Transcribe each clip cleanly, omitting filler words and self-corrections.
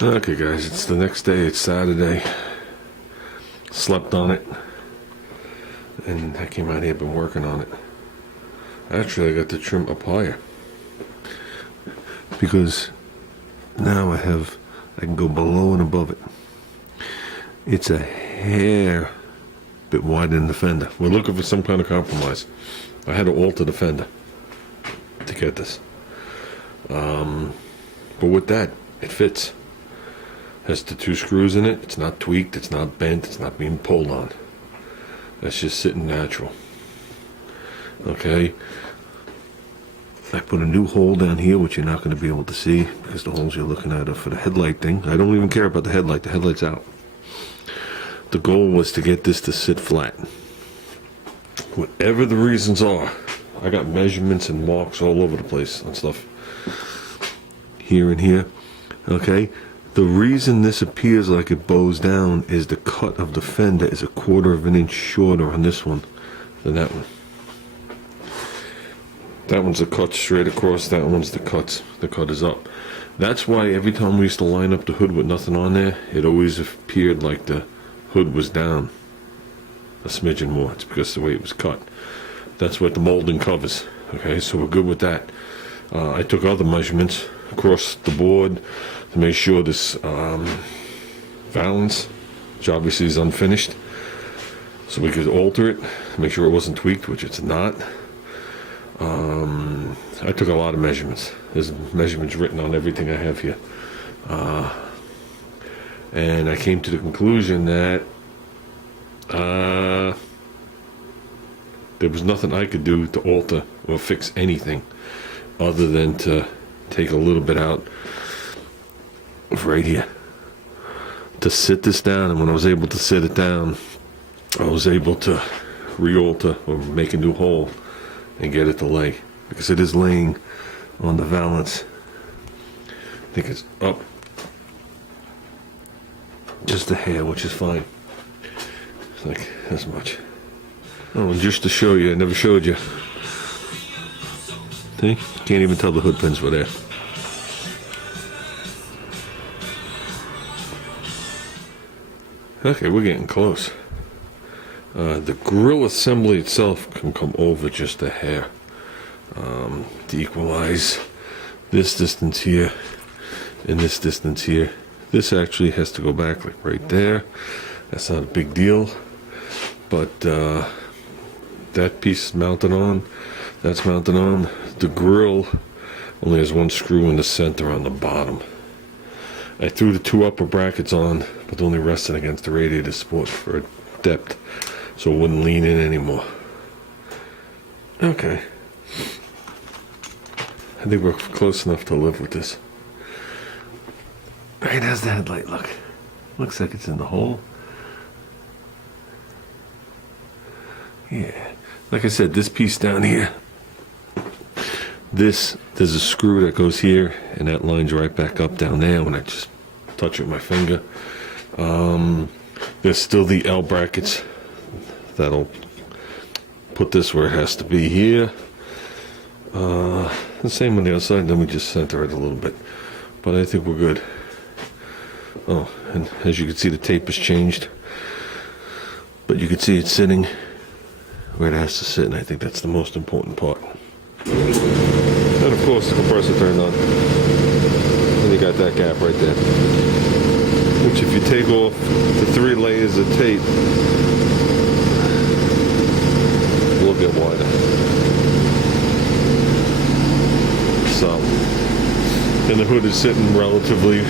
Okay guys, it's the next day, it's Saturday. Slept on it. And I came out here, been working on it. Actually, I got to trim up higher. Because now I can go below and above it. It's a hair bit wider than the fender. We're looking for some kind of compromise. I had to alter the fender to get this. But with that, it fits. Has the 2 screws in it. It's not tweaked, it's not bent, it's not being pulled on. That's just sitting natural. Okay. I put a new hole down here, which you're not going to be able to see because the holes you're looking at are for the headlight thing. I don't even care about the headlight. The headlight's out. The goal was to get this to sit flat. Whatever the reasons are, I got measurements and marks all over the place on stuff. Here and here. Okay. The reason this appears like it bows down is the cut of the fender is 1/4 of an inch shorter on this one than that one. That one's the cut straight across, that one's the cut is up. That's why every time we used to line up the hood with nothing on there, it always appeared like the hood was down a smidgen more. It's because of the way it was cut. That's what the molding covers. Okay, so we're good with that. I took other measurements across the board to make sure this valance, which obviously is unfinished, so we could alter it, make sure it wasn't tweaked, which it's not. I took a lot of measurements. There's measurements written on everything I have here. And I came to the conclusion that there was nothing I could do to alter or fix anything other than to take a little bit out of right here to sit this down. And when I was able to sit it down, I was able to re-alter or make a new hole and get it to lay, because it is laying on the valance. I think it's up just a hair, which is fine. It's like as much. Oh, and just to show you, I never showed you. See? Can't even tell the hood pins were there. Okay, we're getting close. The grill assembly itself can come over just a hair to equalize this distance here and this distance here. This actually has to go back like right there. That's not a big deal, but that piece is mounted on, that's mounted on. The grill only has 1 screw in the center on the bottom. I threw the 2 upper brackets on, but only rested against the radiator support for depth, so it wouldn't lean in anymore. Okay. I think we're close enough to live with this. Alright, how's the headlight look? Looks like it's in the hole. Yeah. Like I said, this piece down here, there's a screw that goes here, and that lines right back up down there when I just touch it with my finger. There's still the L brackets that'll put this where it has to be here. The same on the other side, then we just center it a little bit. But I think we're good. Oh, and as you can see, the tape has changed. But you can see it's sitting where it has to sit, and I think that's the most important part. And of course, the compressor turned on. And you got that gap right there. Which, if you take off the 3 layers of tape, will get wider. So, and the hood is sitting relatively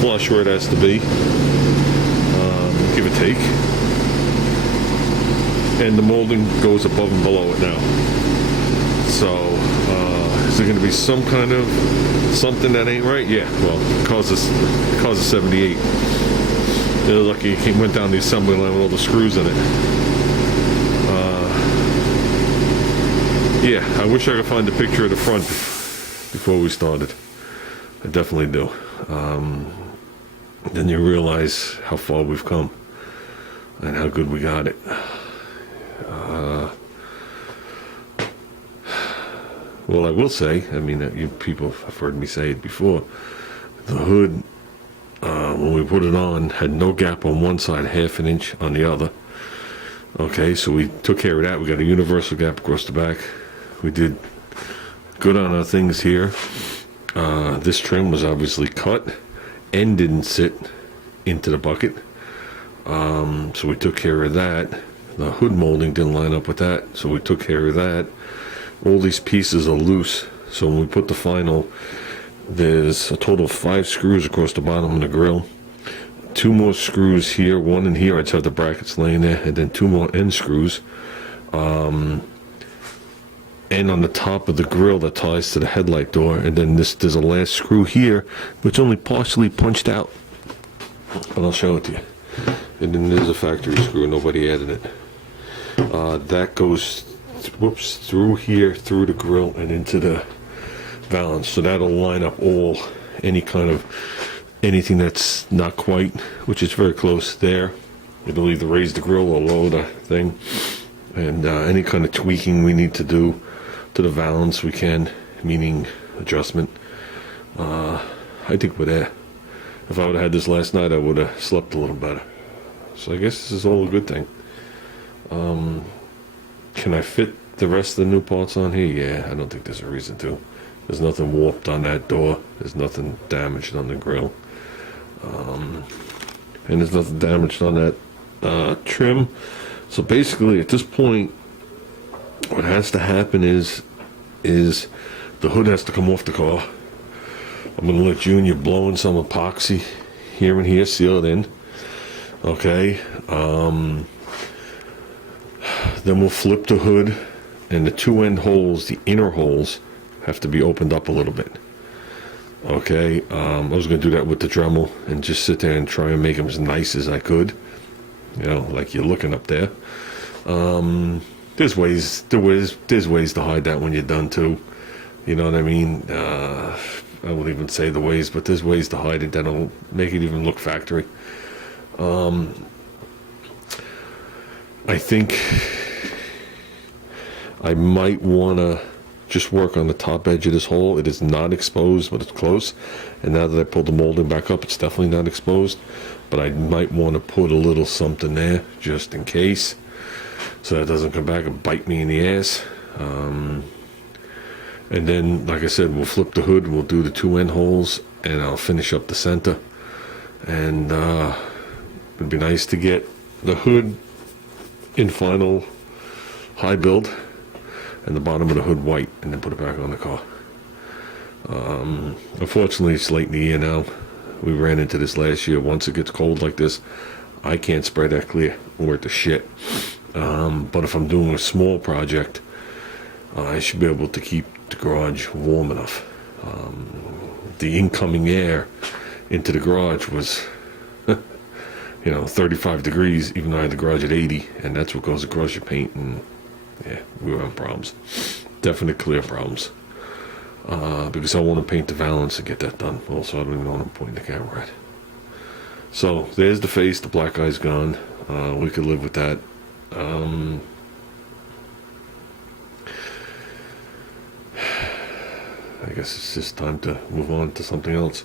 flush where it has to be, give or take. And the molding goes above and below it now. So, is there going to be some kind of something that ain't right? Yeah, well, it causes 78. They're lucky it went down the assembly line with all the screws in it. Yeah, I wish I could find a picture of the front before we started. I definitely do. Then you realize how far we've come and how good we got it. Well, I will say, I mean, you people have heard me say it before, the hood when we put it on, had no gap on one side, half an inch on the other. Okay, so we took care of that. We got a universal gap across the back. We did good on our things here. This trim was obviously cut and didn't sit into the bucket. So we took care of that. The hood molding didn't line up with that, so we took care of that. All these pieces are loose, so when we put the final, there's a total of 5 screws across the bottom of the grill. 2 more screws here, 1 in here. I just have the brackets laying there, and then 2 more end screws. And on the top of the grill that ties to the headlight door, and then there's a last screw here, which only partially punched out. But I'll show it to you. And then there's a factory screw. Nobody added it. That goes, through here, through the grill, and into the valance. So that'll line up anything that's not quite, which is very close there. It'll either raise the grill or lower the thing. And any kind of tweaking we need to do to the valance, we can, meaning adjustment. I think we're there. If I would have had this last night, I would have slept a little better. So I guess this is all a good thing. Can I fit the rest of the new parts on here? Yeah, I don't think there's a reason to. There's nothing warped on that door. There's nothing damaged on the grill. And there's nothing damaged on that trim. So basically, at this point, what has to happen is the hood has to come off the car. I'm going to let Junior blow in some epoxy here and here, seal it in. Okay. Then we'll flip the hood, and the 2 end holes, the inner holes, have to be opened up a little bit. Okay. I was going to do that with the Dremel and just sit there and try and make them as nice as I could. You know, like you're looking up there. There's ways to hide that when you're done too. You know what I mean? I wouldn't even say the ways, but there's ways to hide it that'll make it even look factory. I think I might want to just work on the top edge of this hole. It is not exposed, but it's close. And now that I pulled the molding back up, it's definitely not exposed. But I might want to put a little something there just in case, so that it doesn't come back and bite me in the ass. And then, like I said, we'll flip the hood, we'll do the 2 end holes, and I'll finish up the center. And it'd be nice to get the hood in final high build and the bottom of the hood white, and then put it back on the car. Unfortunately, it's late in the year now. We ran into this last year. Once it gets cold like this, I can't spray that clear worth of shit. But if I'm doing a small project, I should be able to keep the garage warm enough. The incoming air into the garage was 35 degrees, even though I had the garage at 80, and that's what goes across your paint. And yeah, we were having problems. Definite clear problems. Because I want to paint the valance and get that done. Also, I don't even know what I'm pointing the camera at. So there's the face. The black eye's gone. We could live with that. I guess it's just time to move on to something else.